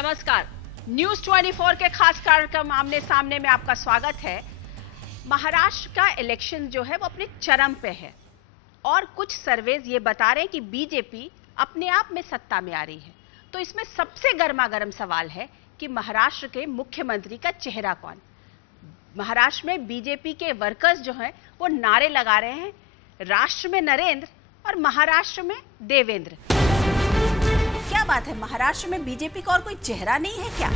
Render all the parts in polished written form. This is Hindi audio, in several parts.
नमस्कार, न्यूज 24 के खास कार्यक्रम आमने सामने में आपका स्वागत है। महाराष्ट्र का इलेक्शन जो है वो अपने चरम पे है और कुछ सर्वेज ये बता रहे हैं कि बीजेपी अपने आप में सत्ता में आ रही है। तो इसमें सबसे गर्मागर्म सवाल है कि महाराष्ट्र के मुख्यमंत्री का चेहरा कौन। महाराष्ट्र में बीजेपी के वर्कर्स जो हैं वो नारे लगा रहे हैं, राष्ट्र में नरेंद्र और महाराष्ट्र में देवेंद्र। क्या बात है, महाराष्ट्र में बीजेपी का और कोई चेहरा नहीं है क्या?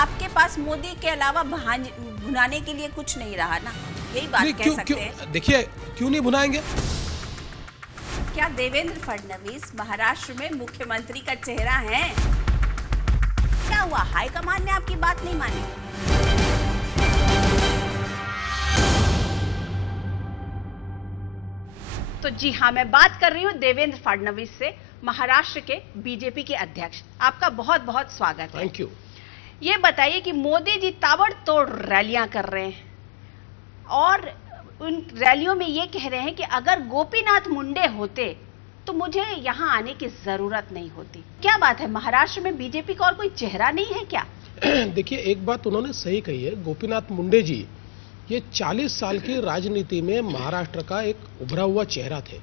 आपके पास मोदी के अलावा भुनाने के लिए कुछ नहीं रहा ना, यही बात कह सकते हैं। देखिए, क्यों नहीं भुनाएंगे? क्या देवेंद्र फडणवीस महाराष्ट्र में मुख्यमंत्री का चेहरा है? क्या हुआ, हाईकमान ने आपकी बात नहीं मानी? तो जी हाँ, मैं बात कर रही हूँ देवेंद्र फडणवीस से, महाराष्ट्र के बीजेपी के अध्यक्ष। आपका बहुत बहुत स्वागत है। Thank you. ये बताइए कि मोदी जी ताबड़तोड़ रैलियां कर रहे हैं और उन रैलियों में ये कह रहे हैं कि अगर गोपीनाथ मुंडे होते तो मुझे यहां आने की जरूरत नहीं होती। क्या बात है, महाराष्ट्र में बीजेपी का और कोई चेहरा नहीं है क्या? देखिए, एक बात उन्होंने सही कही है। गोपीनाथ मुंडे जी ये 40 साल की राजनीति में महाराष्ट्र का एक उभरा हुआ चेहरा थे।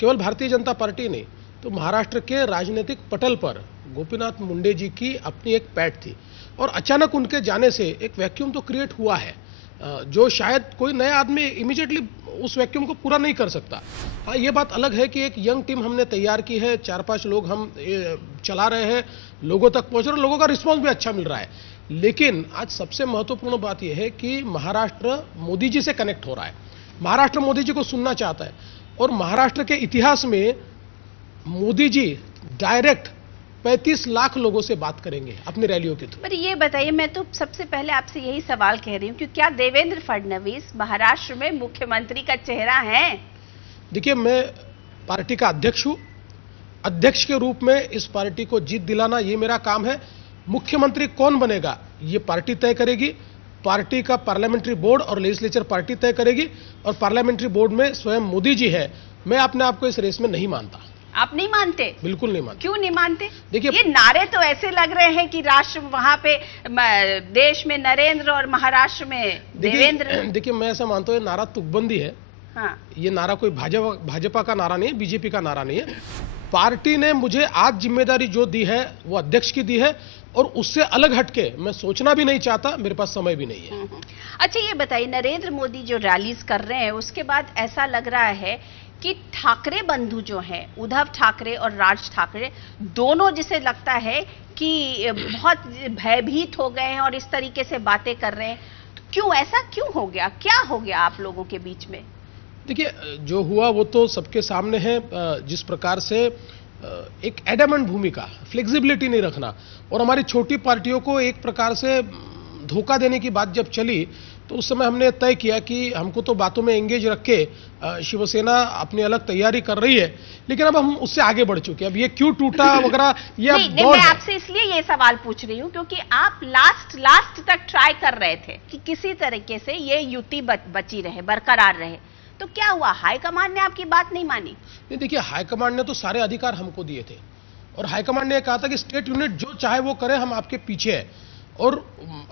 केवल भारतीय जनता पार्टी नहीं, तो महाराष्ट्र के राजनीतिक पटल पर गोपीनाथ मुंडे जी की अपनी एक पैठ थी और अचानक उनके जाने से एक वैक्यूम तो क्रिएट हुआ है जो शायद कोई नया आदमी इमीडिएटली उस वैक्यूम को पूरा नहीं कर सकता। हाँ, ये बात अलग है कि एक यंग टीम हमने तैयार की है, 4-5 लोग हम चला रहे हैं, लोगों तक पहुंच रहे हैं, लोगों का रिस्पॉन्स भी अच्छा मिल रहा है। लेकिन आज सबसे महत्वपूर्ण बात यह है कि महाराष्ट्र मोदी जी से कनेक्ट हो रहा है। महाराष्ट्र मोदी जी को सुनना चाहता है और महाराष्ट्र के इतिहास में मोदी जी डायरेक्ट 35 लाख लोगों से बात करेंगे अपनी रैलियों के थ्रू। पर ये बताइए, मैं तो सबसे पहले आपसे यही सवाल कह रही हूँ कि क्या देवेंद्र फडणवीस महाराष्ट्र में मुख्यमंत्री का चेहरा है? देखिए, मैं पार्टी का अध्यक्ष हूं। अध्यक्ष के रूप में इस पार्टी को जीत दिलाना ये मेरा काम है। मुख्यमंत्री कौन बनेगा ये पार्टी तय करेगी। पार्टी का पार्लियामेंट्री बोर्ड और लेजिस्लेचर पार्टी तय करेगी और पार्लियामेंट्री बोर्ड में स्वयं मोदी जी है। मैं अपने आप को इस रेस में नहीं मानता। आप नहीं मानते? बिल्कुल नहीं मानते। क्यों नहीं मानते? देखिए, ये नारे तो ऐसे लग रहे हैं कि राष्ट्र वहां पे देश में नरेंद्र और महाराष्ट्र में देवेंद्र। देखिए, मैं ऐसा मानता हूँ ये नारा तुकबंदी है। हाँ। ये नारा कोई भाजपा का नारा नहीं है, बीजेपी का नारा नहीं है। पार्टी ने मुझे आज जिम्मेदारी जो दी है वो अध्यक्ष की दी है और उससे अलग हटके मैं सोचना भी नहीं चाहता, मेरे पास समय भी नहीं है। अच्छा, ये बताइए, नरेंद्र मोदी जो रैलीज कर रहे हैं उसके बाद ऐसा लग रहा है कि ठाकरे बंधु जो हैं, उद्धव ठाकरे और राज ठाकरे, दोनों जिसे लगता है कि बहुत भयभीत हो गए हैं और इस तरीके से बातें कर रहे हैं। तो क्यों, ऐसा क्यों हो गया? क्या हो गया आप लोगों के बीच में? देखिए, जो हुआ वो तो सबके सामने है। जिस प्रकार से एक एडमेंट भूमिका, फ्लेक्सिबिलिटी नहीं रखना और हमारी छोटी पार्टियों को एक प्रकार से धोखा देने की बात जब चली तो उस समय हमने तय किया कि हमको तो बातों में एंगेज रख के शिवसेना अपनी अलग तैयारी कर रही है, लेकिन अब हम उससे आगे बढ़ चुके हैं। अब ये क्यों टूटा वगैरह ये अब नहीं, मैं आपसे इसलिए ये सवाल पूछ रही हूँ क्योंकि आप लास्ट तक ट्राई कर रहे थे कि किसी तरीके से ये युति बची रहे, बरकरार रहे। तो क्या हुआ, हाईकमान ने आपकी बात नहीं मानी? नहीं, देखिए, हाईकमान ने तो सारे अधिकार हमको दिए थे और हाईकमान ने कहा था कि स्टेट यूनिट जो चाहे वो करे, हम आपके पीछे है। और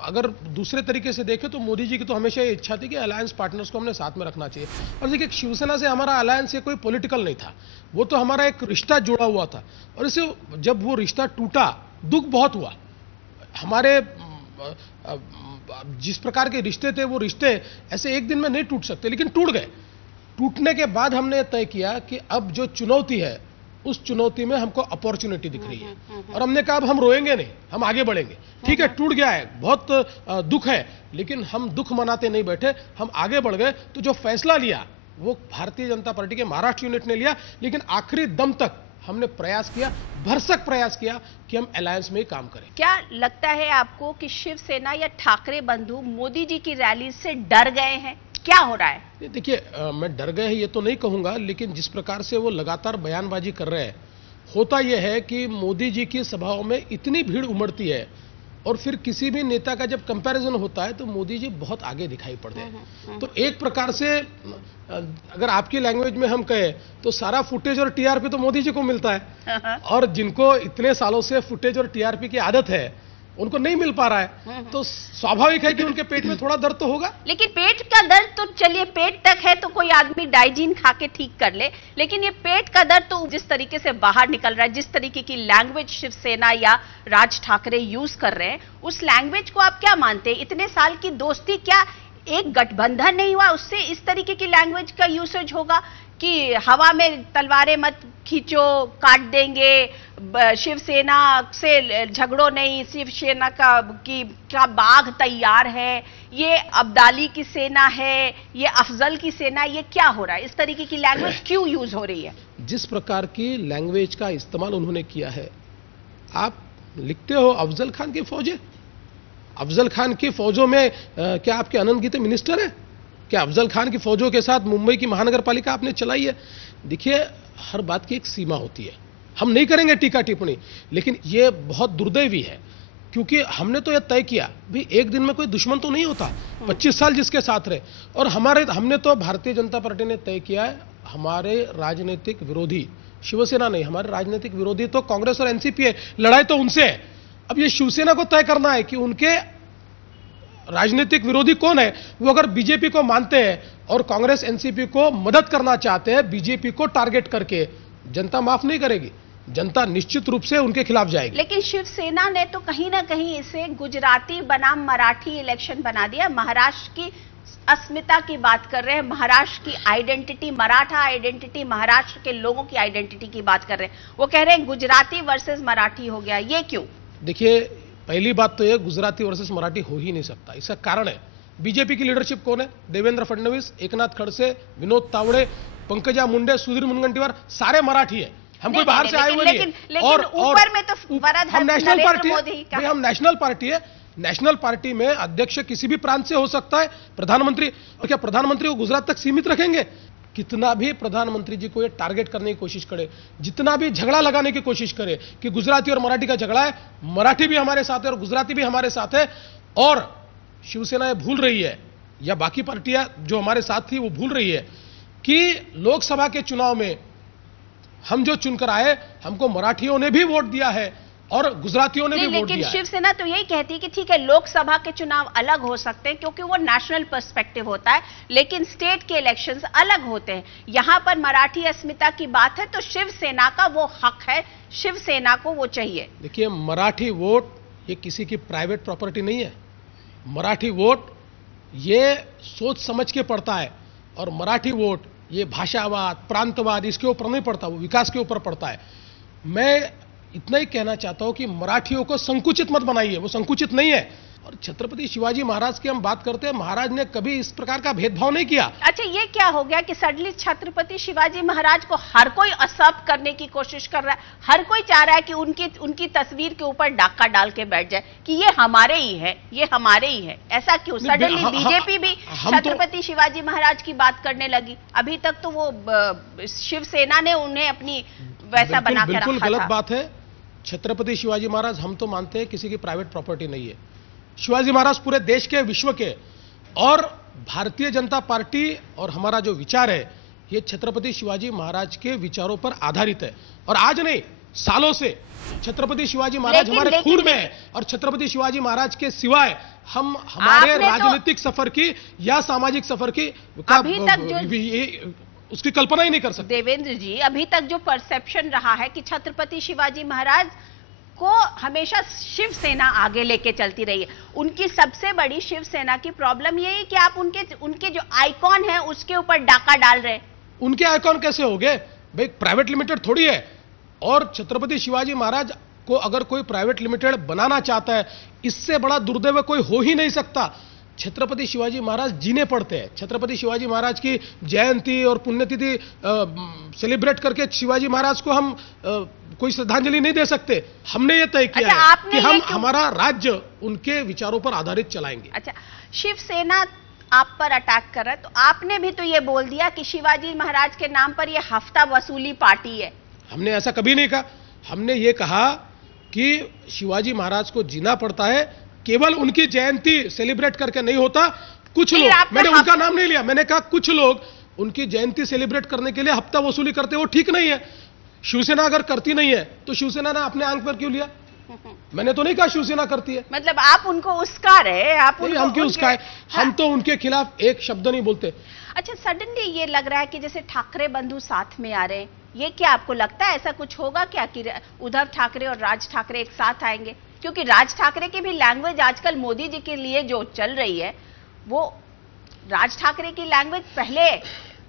अगर दूसरे तरीके से देखें तो मोदी जी की तो हमेशा ये इच्छा थी कि अलायंस पार्टनर्स को हमने साथ में रखना चाहिए। और देखिए, शिवसेना से हमारा अलायंस ये कोई पॉलिटिकल नहीं था, वो तो हमारा एक रिश्ता जुड़ा हुआ था और इसे जब वो रिश्ता टूटा दुख बहुत हुआ। हमारे जिस प्रकार के रिश्ते थे वो रिश्ते ऐसे एक दिन में नहीं टूट सकते, लेकिन टूट गए। टूटने के बाद हमने तय किया कि अब जो चुनौती है उस चुनौती में हमको अपॉर्चुनिटी दिख रही है और हमने कहा अब हम रोएंगे नहीं, हम आगे बढ़ेंगे। ठीक है, टूट गया है, बहुत दुख है, लेकिन हम दुख मनाते नहीं बैठे, हम आगे बढ़ गए। तो जो फैसला लिया वो भारतीय जनता पार्टी के महाराष्ट्र यूनिट ने लिया, लेकिन आखिरी दम तक हमने प्रयास किया, भरसक प्रयास किया कि हम अलायंस में ही काम करें। क्या लगता है आपको कि शिवसेना या ठाकरे बंधु मोदी जी की रैली से डर गए हैं? क्या हो रहा है? देखिए, मैं डर गए हैं ये तो नहीं कहूंगा, लेकिन जिस प्रकार से वो लगातार बयानबाजी कर रहे हैं, होता यह है कि मोदी जी की सभाओं में इतनी भीड़ उमड़ती है और फिर किसी भी नेता का जब कंपैरिजन होता है तो मोदी जी बहुत आगे दिखाई पड़ते हैं। तो एक प्रकार से अगर आपकी लैंग्वेज में हम कहें तो सारा फुटेज और टीआरपी तो मोदी जी को मिलता है, और जिनको इतने सालों से फुटेज और टीआरपी की आदत है उनको नहीं मिल पा रहा है, तो स्वाभाविक है कि उनके पेट में थोड़ा दर्द तो होगा। लेकिन पेट का दर्द तो चलिए पेट तक है तो कोई आदमी डाइजीन खा के ठीक कर ले, लेकिन ये पेट का दर्द तो जिस तरीके से बाहर निकल रहा है, जिस तरीके की लैंग्वेज शिवसेना या राज ठाकरे यूज कर रहे हैं, उस लैंग्वेज को आप क्या मानते हैं? इतने साल की दोस्ती, क्या एक गठबंधन नहीं हुआ उससे इस तरीके की लैंग्वेज का यूसेज होगा कि हवा में तलवारें मत खींचो, काट देंगे, शिवसेना से झगड़ो नहीं, शिवसेना का बाघ तैयार है, ये अब्दाली की सेना है, ये अफजल की सेना, ये क्या हो रहा है? इस तरीके की लैंग्वेज क्यों यूज हो रही है? जिस प्रकार की लैंग्वेज का इस्तेमाल उन्होंने किया है, आप लिखते हो अफजल खान की फौजें, अफजल खान की फौजों में क्या आपके अनंत गीते मिनिस्टर है? क्या अफजल खान की फौजों के साथ मुंबई की महानगर पालिका आपने चलाई है? देखिए, हर बात की एक सीमा होती है, हम नहीं करेंगे टीका टिप्पणी, लेकिन यह बहुत दुर्दैवी है क्योंकि हमने तो यह तय किया भी एक दिन में कोई दुश्मन तो नहीं होता, 25 साल जिसके साथ रहे, और हमने तो भारतीय जनता पार्टी ने तय किया है, हमारे राजनीतिक विरोधी शिवसेना नहीं, हमारे राजनीतिक विरोधी तो कांग्रेस और एनसीपी है, लड़ाई तो उनसे है। अब ये शिवसेना को तय करना है कि उनके राजनीतिक विरोधी कौन है। वो अगर बीजेपी को मानते हैं और कांग्रेस एनसीपी को मदद करना चाहते हैं बीजेपी को टारगेट करके, जनता माफ नहीं करेगी, जनता निश्चित रूप से उनके खिलाफ जाएगी। लेकिन शिवसेना ने तो कहीं ना कहीं इसे गुजराती बनाम मराठी इलेक्शन बना दिया। महाराष्ट्र की अस्मिता की बात कर रहे हैं, महाराष्ट्र की आइडेंटिटी, मराठा आइडेंटिटी, महाराष्ट्र के लोगों की आइडेंटिटी की बात कर रहे हैं। वो कह रहे हैं गुजराती वर्सेस मराठी हो गया, ये क्यों? देखिए, पहली बात तो यह गुजराती वर्सेस मराठी हो ही नहीं सकता। इसका कारण है बीजेपी की लीडरशिप कौन है? देवेंद्र फडणवीस, एकनाथ खड़से, विनोद तावड़े, पंकजा मुंडे, सुधीर मुनगंटीवार, सारे मराठी है। हम कोई बाहर से आए हुए नहीं है। और ऊपर में तो हम नेशनल पार्टी है, हम नेशनल पार्टी है। नेशनल पार्टी में अध्यक्ष किसी भी प्रांत से हो सकता है, प्रधानमंत्री, और क्या प्रधानमंत्री को गुजरात तक सीमित रखेंगे? कितना भी प्रधानमंत्री जी को ये टारगेट करने की कोशिश करे, जितना भी झगड़ा लगाने की कोशिश करे कि गुजराती और मराठी का झगड़ा है, मराठी भी हमारे साथ है और गुजराती भी हमारे साथ है, और शिवसेना ये भूल रही है या बाकी पार्टियां जो हमारे साथ थी वो भूल रही है कि लोकसभा के चुनाव में हम जो चुनकर आए, हमको मराठियों ने भी वोट दिया है और गुजरातियों ने भी वोट दिया है। लेकिन शिवसेना तो यही कहती है कि ठीक है, लोकसभा के चुनाव अलग हो सकते हैं क्योंकि वो नेशनल पर्सपेक्टिव होता है, लेकिन स्टेट के इलेक्शंस अलग होते हैं। यहां पर मराठी अस्मिता की बात है तो शिवसेना का वो हक है, शिवसेना को वो चाहिए। देखिए, मराठी वोट ये किसी की प्राइवेट प्रॉपर्टी नहीं है। मराठी वोट ये सोच समझ के पड़ता है, और मराठी वोट ये भाषावाद, प्रांतवाद इसके ऊपर नहीं पड़ता, वो विकास के ऊपर पड़ता है। मैं इतना ही कहना चाहता हूं कि मराठियों को संकुचित मत बनाइए, वो संकुचित नहीं है। और छत्रपति शिवाजी महाराज की हम बात करते हैं, महाराज ने कभी इस प्रकार का भेदभाव नहीं किया। अच्छा, ये क्या हो गया कि सडनली छत्रपति शिवाजी महाराज को हर कोई असप करने की कोशिश कर रहा है, हर कोई चाह रहा है कि उनकी तस्वीर के ऊपर डाका डाल के बैठ जाए कि ये हमारे ही है, ये हमारे ही है। ऐसा क्यों? सडनली बीजेपी भी छत्रपति शिवाजी महाराज की बात करने लगी। अभी तक तो वो शिवसेना ने उन्हें अपनी वैसा बना के रखा था। बिल्कुल गलत बात है। छत्रपति शिवाजी महाराज हम तो मानते हैं किसी की प्राइवेट प्रॉपर्टी नहीं है। शिवाजी महाराज पूरे देश के, विश्व के, और भारतीय जनता पार्टी और हमारा जो विचार है ये छत्रपति शिवाजी महाराज के विचारों पर आधारित है। और आज नहीं, सालों से छत्रपति शिवाजी महाराज हमारे खून में है, और छत्रपति शिवाजी महाराज के सिवाय हम हमारे राजनीतिक सफर की या सामाजिक सफर की उसकी कल्पना ही नहीं कर सकते। देवेंद्र जी, अभी तक जो परसेप्शन रहा है कि छत्रपति शिवाजी महाराज को हमेशा शिवसेना आगे लेके चलती रही है। उनकी सबसे बड़ी शिवसेना की प्रॉब्लम ये है कि आप उनके जो आइकॉन है उसके ऊपर डाका डाल रहे हैं। उनके आइकॉन कैसे हो गए भाई? प्राइवेट लिमिटेड थोड़ी है। और छत्रपति शिवाजी महाराज को अगर कोई प्राइवेट लिमिटेड बनाना चाहता है, इससे बड़ा दुर्दैव कोई हो ही नहीं सकता। छत्रपति शिवाजी महाराज जीने पड़ते हैं। छत्रपति शिवाजी महाराज की जयंती और पुण्यतिथि सेलिब्रेट करके शिवाजी महाराज को हम कोई श्रद्धांजलि नहीं दे सकते। हमने ये तय किया है कि हम हमारा राज्य उनके विचारों पर आधारित चलाएंगे। अच्छा, शिवसेना आप पर अटैक कर रहा है तो आपने भी तो ये बोल दिया कि शिवाजी महाराज के नाम पर ये हफ्ता वसूली पार्टी है। हमने ऐसा कभी नहीं कहा। हमने ये कहा कि शिवाजी महाराज को जीना पड़ता है, केवल उनकी जयंती सेलिब्रेट करके नहीं होता। कुछ लोग, मैंने उनका नाम नहीं लिया, मैंने कहा कुछ लोग उनकी जयंती सेलिब्रेट करने के लिए हफ्ता वसूली करते, वो ठीक नहीं है। शिवसेना अगर करती नहीं है तो शिवसेना ने अपने आंख पर क्यों लिया? मैंने तो नहीं कहा शिवसेना करती है। मतलब आप उनको उसका रहे, आप उनको, हम क्यों उसका है? हम तो उनके खिलाफ एक शब्द नहीं बोलते। अच्छा, सडनली ये लग रहा है कि जैसे ठाकरे बंधु साथ में आ रहे हैं, ये क्या आपको लगता है ऐसा कुछ होगा क्या कि उद्धव ठाकरे और राज ठाकरे एक साथ आएंगे? क्योंकि राज ठाकरे की भी लैंग्वेज आजकल मोदी जी के लिए जो चल रही है, वो राज ठाकरे की लैंग्वेज पहले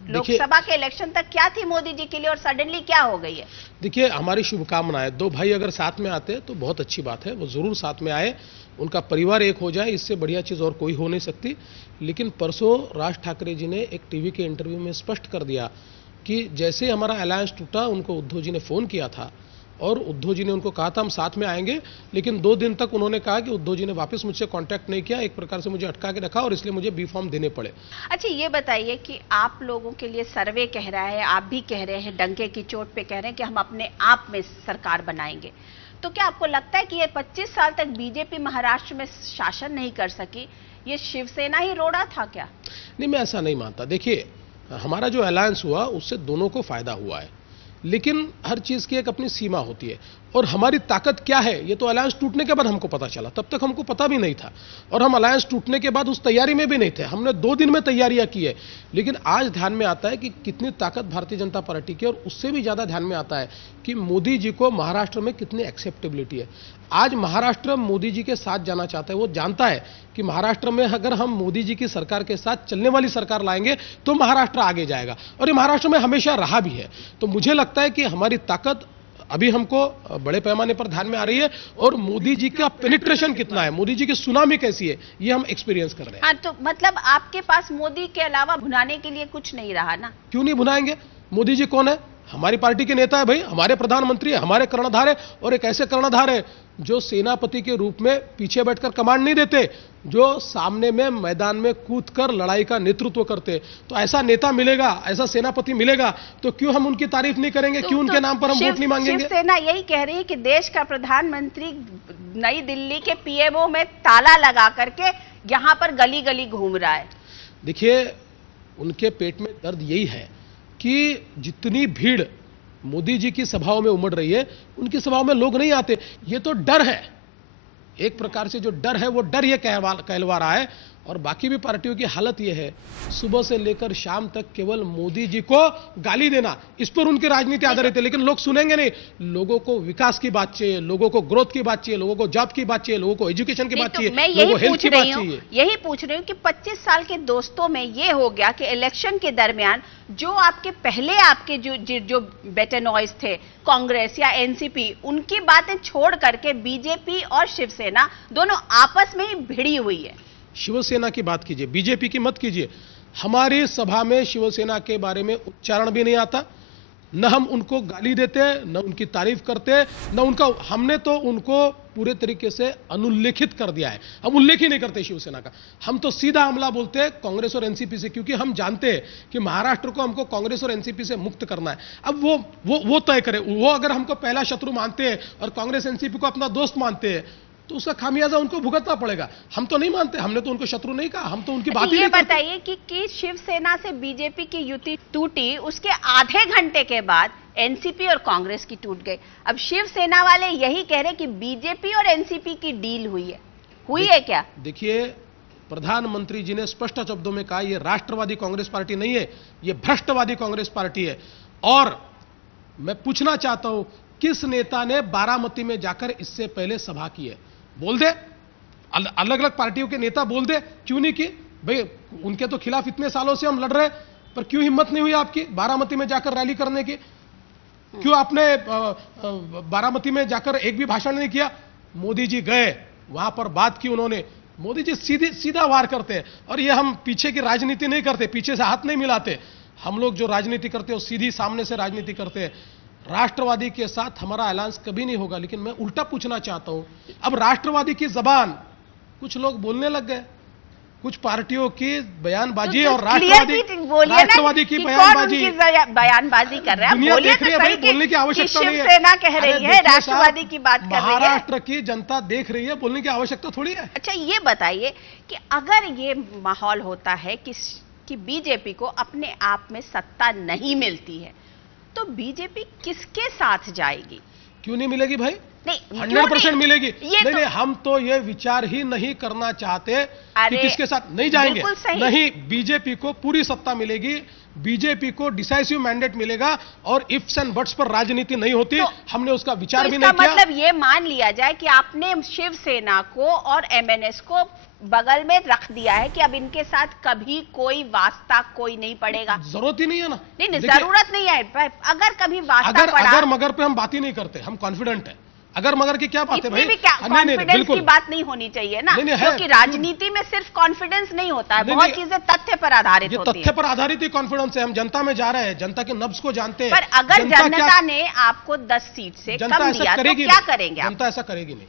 लोकसभा के इलेक्शन तक क्या थी मोदी जी के लिए, और सडनली क्या हो गई है? देखिए, हमारी शुभकामनाएं, दो भाई अगर साथ में आते हैं तो बहुत अच्छी बात है, वो जरूर साथ में आए, उनका परिवार एक हो जाए, इससे बढ़िया चीज और कोई हो नहीं सकती। लेकिन परसों राज ठाकरे जी ने एक टीवी के इंटरव्यू में स्पष्ट कर दिया कि जैसे हमारा अलायंस टूटा, उनको उद्धव जी ने फोन किया था और उद्धव जी ने उनको कहा था हम साथ में आएंगे, लेकिन 2 दिन तक उन्होंने कहा कि उद्धव जी ने वापस मुझसे कांटेक्ट नहीं किया, एक प्रकार से मुझे अटका के रखा और इसलिए मुझे बी फॉर्म देने पड़े। अच्छा, ये बताइए कि आप लोगों के लिए सर्वे कह रहा है, आप भी कह रहे हैं, डंके की चोट पे कह रहे हैं कि हम अपने आप में सरकार बनाएंगे, तो क्या आपको लगता है कि ये 25 साल तक बीजेपी महाराष्ट्र में शासन नहीं कर सकी, ये शिवसेना ही रोड़ा था क्या? नहीं, मैं ऐसा नहीं मानता। देखिए, हमारा जो अलायंस हुआ उससे दोनों को फायदा हुआ है, लेकिन हर चीज की एक अपनी सीमा होती है। और हमारी ताकत क्या है ये तो अलायंस टूटने के बाद हमको पता चला, तब तक हमको पता भी नहीं था। और हम अलायंस टूटने के बाद उस तैयारी में भी नहीं थे, हमने 2 दिन में तैयारियां की है। लेकिन आज ध्यान में आता है कि कितनी ताकत भारतीय जनता पार्टी की, और उससे भी ज्यादा ध्यान में आता है कि मोदी जी को महाराष्ट्र में कितनी एक्सेप्टेबिलिटी है। आज महाराष्ट्र मोदी जी के साथ जाना चाहता है, वो जानता है कि महाराष्ट्र में अगर हम मोदी जी की सरकार के साथ चलने वाली सरकार लाएंगे तो महाराष्ट्र आगे जाएगा, और ये महाराष्ट्र में हमेशा रहा भी है। तो मुझे लगता है कि हमारी ताकत अभी हमको बड़े पैमाने पर ध्यान में आ रही है, और मोदी जी का पेनिट्रेशन कितना है, मोदी जी की सुनामी कैसी है, ये हम एक्सपीरियंस कर रहे हैं। हाँ, तो मतलब आपके पास मोदी के अलावा भुनाने के लिए कुछ नहीं रहा ना? क्यों नहीं भुनाएंगे? मोदी जी कौन है? हमारी पार्टी के नेता है भाई, हमारे प्रधानमंत्री है, हमारे कर्णधार है, और एक ऐसे कर्णधार है जो सेनापति के रूप में पीछे बैठकर कमांड नहीं देते, जो सामने में मैदान में कूदकर लड़ाई का नेतृत्व करते। तो ऐसा नेता मिलेगा, ऐसा सेनापति मिलेगा, तो क्यों हम उनकी तारीफ नहीं करेंगे? क्यों उनके नाम पर हम वोट नहीं मांगेंगे? शिवसेना यही कह रही है कि देश का प्रधानमंत्री नई दिल्ली के पीएमओ में ताला लगा करके यहां पर गली गली घूम रहा है। देखिए, उनके पेट में दर्द यही है कि जितनी भीड़ मोदी जी की सभाओं में उमड़ रही है, उनकी सभाओं में लोग नहीं आते। ये तो डर है, एक प्रकार से जो डर है वो डर ये कहलवा रहा है। और बाकी भी पार्टियों की हालत ये है, सुबह से लेकर शाम तक केवल मोदी जी को गाली देना, इस पर उनकी राजनीति आधारित है। लेकिन लोग सुनेंगे नहीं, लोगों को विकास की बात चाहिए, लोगों को ग्रोथ की बात चाहिए, लोगों को जॉब की बात चाहिए, लोगों को एजुकेशन की बात चाहिए, लोगों को हेल्थ की बात चाहिए। यही पूछ रही हूँ कि 25 साल के दोस्तों में ये हो गया कि इलेक्शन के दरमियान जो आपके पहले आपके जो बेटर नॉइज थे, कांग्रेस या एनसीपी, उनकी बातें छोड़ करके बीजेपी और शिवसेना दोनों आपस में ही भिड़ी हुई है। शिवसेना की बात कीजिए, बीजेपी की मत कीजिए। हमारी सभा में शिवसेना के बारे में उच्चारण भी नहीं आता, न हम उनको गाली देते, न उनकी तारीफ करते, न उनका, हमने तो उनको पूरे तरीके से अनुल्लेखित कर दिया है। हम उल्लेख ही नहीं करते शिवसेना का, हम तो सीधा हमला बोलते हैं कांग्रेस और एनसीपी से, क्योंकि हम जानते हैं कि महाराष्ट्र को हमको कांग्रेस और एनसीपी से मुक्त करना है। अब वो तय करे, वो अगर हमको पहला शत्रु मानते हैं और कांग्रेस एनसीपी को अपना दोस्त मानते हैं, तो उसका खामियाजा उनको भुगतना पड़ेगा। हम तो नहीं मानते, हमने तो उनको शत्रु नहीं कहा, हम तो उनकी बात ही नहीं करते। ये बताइए कि शिवसेना से बीजेपी की युति टूटी, उसके आधे घंटे के बाद एनसीपी और कांग्रेस की टूट गई। अब शिवसेना वाले यही कह रहे कि बीजेपी और एनसीपी की डील हुई है क्या? देखिए, प्रधानमंत्री जी ने स्पष्ट शब्दों में कहा, यह राष्ट्रवादी कांग्रेस पार्टी नहीं है, यह भ्रष्टवादी कांग्रेस पार्टी है। और मैं पूछना चाहता हूं, किस नेता ने बारामती में जाकर इससे पहले सभा की है? बोल दे, अलग अलग पार्टियों के नेता बोल दे, क्यों नहीं की भाई? उनके तो खिलाफ इतने सालों से हम लड़ रहे, पर क्यों हिम्मत नहीं हुई आपकी बारामती में जाकर रैली करने की? क्यों आपने बारामती में जाकर एक भी भाषण नहीं किया? मोदी जी गए, वहां पर बात की उन्होंने। मोदी जी सीधा वार करते हैं, और ये हम पीछे की राजनीति नहीं करते, पीछे से हाथ नहीं मिलाते। हम लोग जो राजनीति करते हैं वो सीधी सामने से राजनीति करते हैं। राष्ट्रवादी के साथ हमारा अलायंस कभी नहीं होगा। लेकिन मैं उल्टा पूछना चाहता हूं, अब राष्ट्रवादी की जबान कुछ लोग बोलने लग गए, कुछ पार्टियों की बयानबाजी तो और राष्ट्रवादी की बयानबाजी बयानबाजी कर रहा है। दुनिया बोलिए देख रही है तो भाई, सही बोलने की आवश्यकता नहीं है। शिवसेना कह रही अरे है, देखिए राष्ट्रवादी की बात कर रही है। महाराष्ट्र की जनता देख रही है, बोलने की आवश्यकता थोड़ी है। अच्छा ये बताइए कि अगर ये माहौल होता है कि बीजेपी को अपने आप में सत्ता नहीं मिलती है, तो बीजेपी किसके साथ जाएगी? क्यों नहीं मिलेगी भाई? नहीं, 100% मिलेगी। नहीं, हम तो ये विचार ही नहीं करना चाहते कि किसके साथ नहीं जाएंगे। नहीं, बीजेपी को पूरी सत्ता मिलेगी, बीजेपी को डिसाइसिव मैंडेट मिलेगा, और इफ्स एंड बट्स पर राजनीति नहीं होती। हमने उसका विचार भी नहीं किया। मतलब ये मान लिया जाए कि आपने शिवसेना को और एमएनएस को बगल में रख दिया है कि अब इनके साथ कभी कोई वास्ता कोई नहीं पड़ेगा। जरूरत ही नहीं है ना। नहीं, जरूरत नहीं है। अगर कभी वास्ता पड़ा, अगर मगर पे हम बात ही नहीं करते, हम कॉन्फिडेंट है। अगर मगर की क्या बात है भाई? कॉन्फिडेंस की बात नहीं होनी चाहिए ना, क्योंकि राजनीति में सिर्फ कॉन्फिडेंस नहीं होता है, बहुत चीजें तथ्य पर आधारित होती है। तथ्य पर आधारित ही कॉन्फिडेंस है। हम जनता में जा रहे हैं, जनता के नब्ज को जानते हैं। पर अगर जनता ने आपको 10 सीट से कम दिया तो क्या करेंगे? जनता ऐसा करेगी नहीं।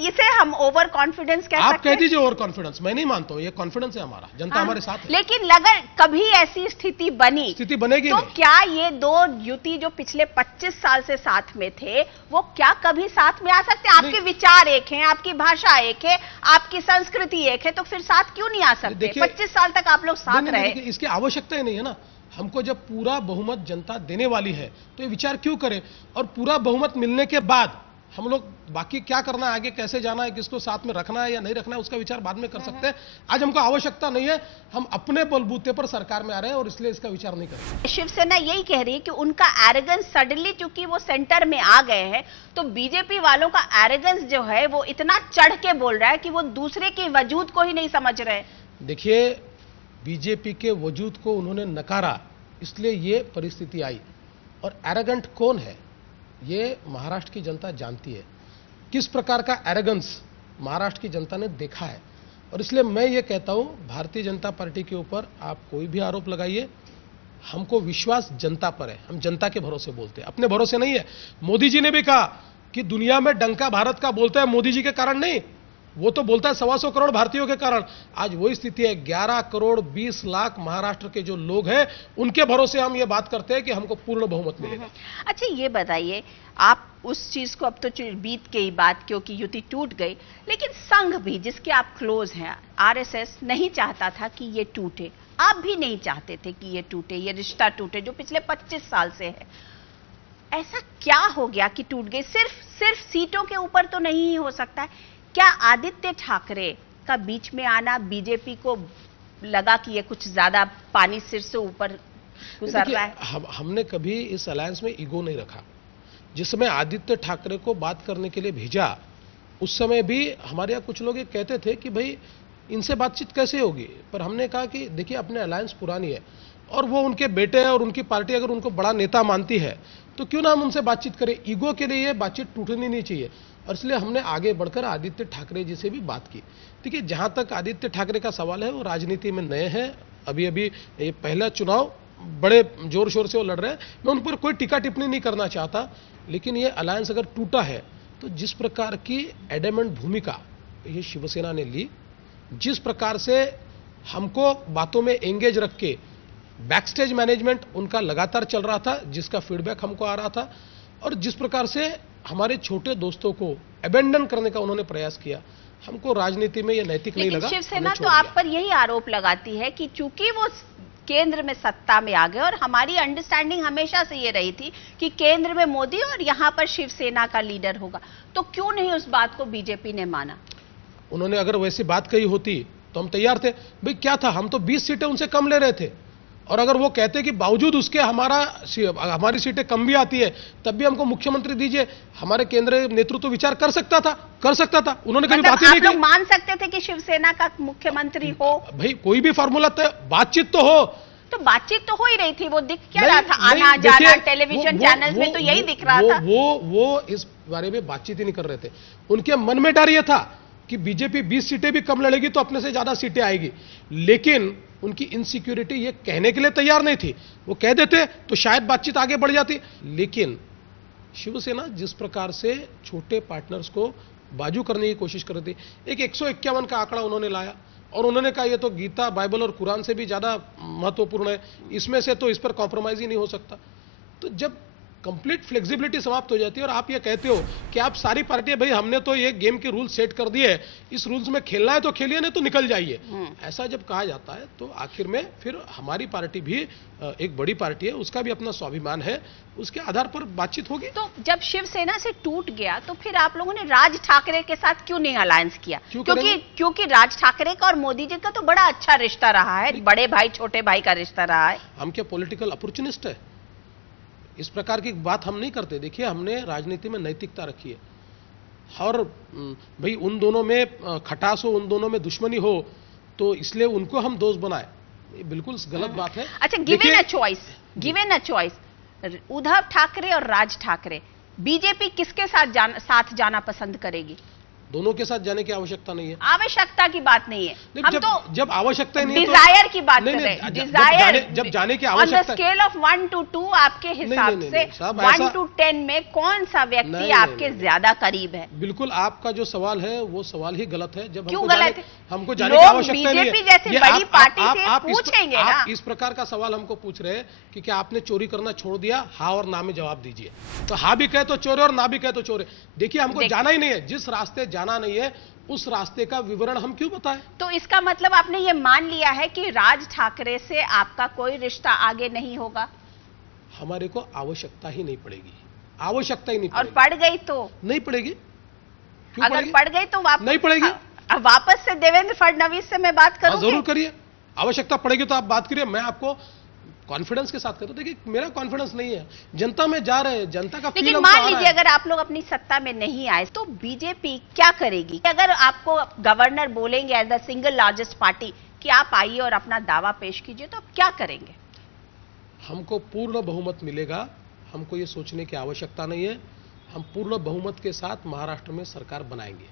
इसे हम ओवर कॉन्फिडेंस कह सकते हैं। आप कह दीजिए ओवर कॉन्फिडेंस, मैं नहीं मानता हूं। ये कॉन्फिडेंस है हमारा, जनता हमारे साथ है। लेकिन अगर कभी ऐसी स्थिति बनेगी तो क्या ये दो युति जो पिछले 25 साल से साथ में थे, वो क्या कभी साथ में आ सकते हैं? आपके विचार एक हैं, आपकी भाषा एक है, आपकी संस्कृति एक है, तो फिर साथ क्यों नहीं आ सकते? 25 साल तक आप लोग साथ रहे। इसकी आवश्यकता ही नहीं है ना। हमको जब पूरा बहुमत जनता देने वाली है तो ये विचार क्यों करें? और पूरा बहुमत मिलने के बाद हम लोग बाकी क्या करना है, आगे कैसे जाना है, किसको साथ में रखना है या नहीं रखना है, उसका विचार बाद में कर सकते हैं। आज हमको आवश्यकता नहीं है। हम अपने बलबूते पर सरकार में आ रहे हैं और इसलिए इसका विचार नहीं कर रहे। शिवसेना यही कह रही है कि उनका एरोगेंस सडनली, चूंकि वो सेंटर में आ गए हैं, तो बीजेपी वालों का एरोगेंस जो है वो इतना चढ़ के बोल रहा है कि वो दूसरे के वजूद को ही नहीं समझ रहे। देखिए, बीजेपी के वजूद को उन्होंने नकारा, इसलिए ये परिस्थिति आई। और एरोगेंट कौन है ये महाराष्ट्र की जनता जानती है। किस प्रकार का एरोगेंस महाराष्ट्र की जनता ने देखा है। और इसलिए मैं ये कहता हूं, भारतीय जनता पार्टी के ऊपर आप कोई भी आरोप लगाइए, हमको विश्वास जनता पर है। हम जनता के भरोसे बोलते हैं, अपने भरोसे नहीं है। मोदी जी ने भी कहा कि दुनिया में डंका भारत का बोलता है मोदी जी के कारण नहीं, वो तो बोलता है 125 करोड़ भारतीयों के कारण। आज वही स्थिति है। 11 करोड़ 20 लाख महाराष्ट्र के जो लोग हैं, उनके भरोसे हम ये बात करते हैं कि हमको पूर्ण बहुमत मिलेगा। अच्छा ये बताइए, आप उस चीज को, अब तो बीत गई बात क्योंकि युति टूट गई, लेकिन संघ भी जिसके आप क्लोज हैं, आरएसएस नहीं चाहता था कि ये टूटे, आप भी नहीं चाहते थे कि ये टूटे, ये रिश्ता टूटे जो पिछले 25 साल से है। ऐसा क्या हो गया कि टूट गई? सिर्फ सीटों के ऊपर तो नहीं हो सकता है। क्या आदित्य ठाकरे का बीच में आना बीजेपी को लगा कि ये कुछ ज्यादा पानी सिर से ऊपर गुजर रहा है? हमने कभी इस अलायंस में ईगो नहीं रखा। जिस समय आदित्य ठाकरे को बात करने के लिए भेजा, उस समय भी हमारे यहाँ कुछ लोग ये कहते थे कि भाई इनसे बातचीत कैसे होगी, पर हमने कहा कि देखिए अपने अलायंस पुरानी है और वो उनके बेटे और उनकी पार्टी अगर उनको बड़ा नेता मानती है तो क्यों ना हम उनसे बातचीत करें। ईगो के लिए बातचीत टूटनी नहीं चाहिए। और इसलिए हमने आगे बढ़कर आदित्य ठाकरे जी से भी बात की। देखिए, जहां तक आदित्य ठाकरे का सवाल है, वो राजनीति में नए हैं, अभी ये पहला चुनाव बड़े जोर शोर से वो लड़ रहे हैं। मैं उन पर कोई टीका टिप्पणी नहीं करना चाहता, लेकिन ये अलायंस अगर टूटा है तो जिस प्रकार की एडमेंट भूमिका ये शिवसेना ने ली, जिस प्रकार से हमको बातों में एंगेज रख के बैकस्टेज मैनेजमेंट उनका लगातार चल रहा था, जिसका फीडबैक हमको आ रहा था, और जिस प्रकार से हमारे छोटे दोस्तों को अबेंडन करने का उन्होंने प्रयास किया, हमको राजनीति में यह नैतिक नहीं लगा। शिवसेना तो आप पर यही आरोप लगाती है कि चूंकि वो केंद्र में सत्ता में आ गए, और हमारी अंडरस्टैंडिंग हमेशा से ये रही थी कि केंद्र में मोदी और यहां पर शिवसेना का लीडर होगा, तो क्यों नहीं उस बात को बीजेपी ने माना? उन्होंने अगर वैसी बात कही होती तो हम तैयार थे। भाई क्या था, हम तो 20 सीटें उनसे कम ले रहे थे, और अगर वो कहते कि बावजूद उसके हमारी सीटें कम भी आती है तब भी हमको मुख्यमंत्री दीजिए, हमारे केंद्रीय नेतृत्व विचार कर सकता था। उन्होंने कभी बात ही नहीं की। मान सकते थे कि शिवसेना का मुख्यमंत्री हो? भाई कोई भी फॉर्मूला तो बातचीत तो हो। तो बातचीत तो हो ही रही थी, वो दिख क्या रहा था? आना जाना टेलीविजन चैनल्स में तो यही दिख रहा था। वो इस बारे में बातचीत ही नहीं कर रहे थे। उनके मन में डर यह था कि बीजेपी 20 सीटें भी कम लड़ेगी तो अपने से ज्यादा सीटें आएगी, लेकिन उनकी इनसिक्योरिटी ये कहने के लिए तैयार नहीं थी। वो कह देते तो शायद बातचीत आगे बढ़ जाती। लेकिन शिवसेना जिस प्रकार से छोटे पार्टनर्स को बाजू करने की कोशिश कर रही थी, एक 151 का आंकड़ा उन्होंने लाया, और उन्होंने कहा ये तो गीता, बाइबल और कुरान से भी ज्यादा महत्वपूर्ण है, इसमें से तो इस पर कॉम्प्रोमाइज ही नहीं हो सकता। तो जब कंप्लीट फ्लेक्सिबिलिटी समाप्त हो जाती है और आप ये कहते हो कि आप सारी पार्टियां, भाई हमने तो ये गेम के रूल सेट कर दिए, इस रूल्स में खेलना है तो खेलिए, नहीं तो निकल जाइए, ऐसा जब कहा जाता है तो आखिर में फिर हमारी पार्टी भी एक बड़ी पार्टी है, उसका भी अपना स्वाभिमान है, उसके आधार पर बातचीत होगी। तो जब शिवसेना से टूट गया तो फिर आप लोगों ने राज ठाकरे के साथ क्यों नहीं अलायंस किया? क्योंकि राज ठाकरे का और मोदी जी का तो बड़ा अच्छा रिश्ता रहा है, बड़े भाई छोटे भाई का रिश्ता रहा है। हम क्या पॉलिटिकल अपॉर्चुनिस्ट है? इस प्रकार की बात हम नहीं करते। देखिए, हमने राजनीति में नैतिकता रखी है और भाई उन दोनों में खटास हो, उन दोनों में दुश्मनी हो तो इसलिए उनको हम दोस्त बनाए, ये बिल्कुल गलत बात है। अच्छा, given a choice Uddhav Thackeray और राज ठाकरे, बीजेपी किसके साथ जाना पसंद करेगी? दोनों के साथ जाने की आवश्यकता नहीं है। आवश्यकता की बात नहीं है, हम तो जब आवश्यकता नहीं है डिजायर की बात कर रहे हैं। डिजायर जब जाने की आवश्यकता, स्केल ऑफ 1 to 2 आपके हिसाब से 1 to 10 में कौन सा व्यक्ति आपके ज्यादा करीब है? बिल्कुल, आपका जो सवाल है वो सवाल ही गलत है। जब क्यों गलत है? हमको जाने की आवश्यकता नहीं है। बीजेपी जैसी बड़ी पार्टी से पूछेंगे ना। आप इस प्रकार का सवाल हमको पूछ रहे हैं कि क्या आपने चोरी करना छोड़ दिया? हाँ और ना में जवाब दीजिए। तो हाँ भी कहे तो चोर और ना भी कहे तो चोर। देखिए, हमको जाना ही नहीं है, जिस रास्ते जाना नहीं है उस रास्ते का विवरण हम क्यों बताएं? तो इसका मतलब आपने ये मान लिया है कि राज ठाकरे से आपका कोई रिश्ता आगे नहीं होगा? हमारे को आवश्यकता ही नहीं पड़ेगी, आवश्यकता ही नहीं पड़ेगी। और पड़ गई तो नहीं पड़ेगी? क्यों अगर पड़ेगी? पड़ गई तो वापस नहीं पड़ेगी। अब वापस से देवेंद्र फडणवीस से मैं बात करूंगी। जरूर करिए, आवश्यकता पड़ेगी तो आप बात करिए, मैं आपको कॉन्फिडेंस के साथ कहता हूं। देखिए, मेरा कॉन्फिडेंस नहीं है, जनता में जा रहे हैं, जनता का फील हमको आ रहा है। लेकिन मान लीजिए अगर आप लोग अपनी सत्ता में नहीं आए तो बीजेपी क्या करेगी? अगर आपको गवर्नर बोलेंगे as the single largest party कि आप आइए और अपना दावा पेश कीजिए, तो आप क्या करेंगे? हमको पूर्ण बहुमत मिलेगा, हमको ये सोचने की आवश्यकता नहीं है, हम पूर्ण बहुमत के साथ महाराष्ट्र में सरकार बनाएंगे।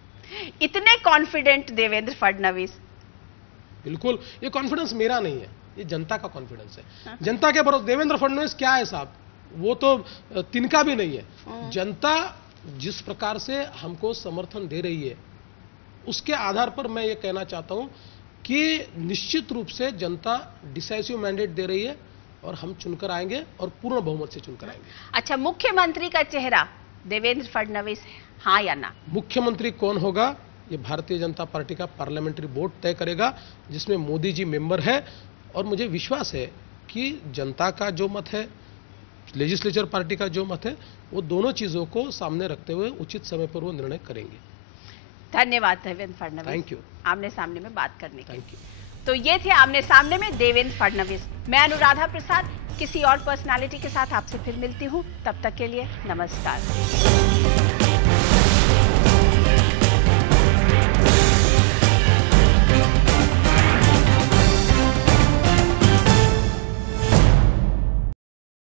इतने कॉन्फिडेंट देवेंद्र फडणवीस? बिल्कुल, ये कॉन्फिडेंस मेरा नहीं है, ये जनता का कॉन्फिडेंस है। जनता के भरोसे देवेंद्र फडणवीस क्या है साहब, वो तो तिनका भी नहीं है। जनता जिस प्रकार से हमको समर्थन दे रही है उसके आधार पर मैं ये कहना चाहता हूं कि निश्चित रूप से जनता डिसाइसिव मैंडेट दे रही है और हम चुनकर आएंगे और पूर्ण बहुमत से चुनकर आएंगे। अच्छा, मुख्यमंत्री का चेहरा देवेंद्र फडणवीस, हाँ या ना? मुख्यमंत्री कौन होगा ये भारतीय जनता पार्टी का पार्लियामेंट्री बोर्ड तय करेगा, जिसमें मोदी जी मेंबर है। और मुझे विश्वास है कि जनता का जो मत है, लेजिस्लेचर पार्टी का जो मत है, वो दोनों चीजों को सामने रखते हुए उचित समय पर वो निर्णय करेंगे। धन्यवाद देवेंद्र फडणवीस, थैंक यू आमने सामने में बात करने के लिए। Thank you. तो ये थे आमने सामने में देवेंद्र फडणवीस। मैं अनुराधा प्रसाद किसी और पर्सनालिटी के साथ आपसे फिर मिलती हूं, तब तक के लिए नमस्कार।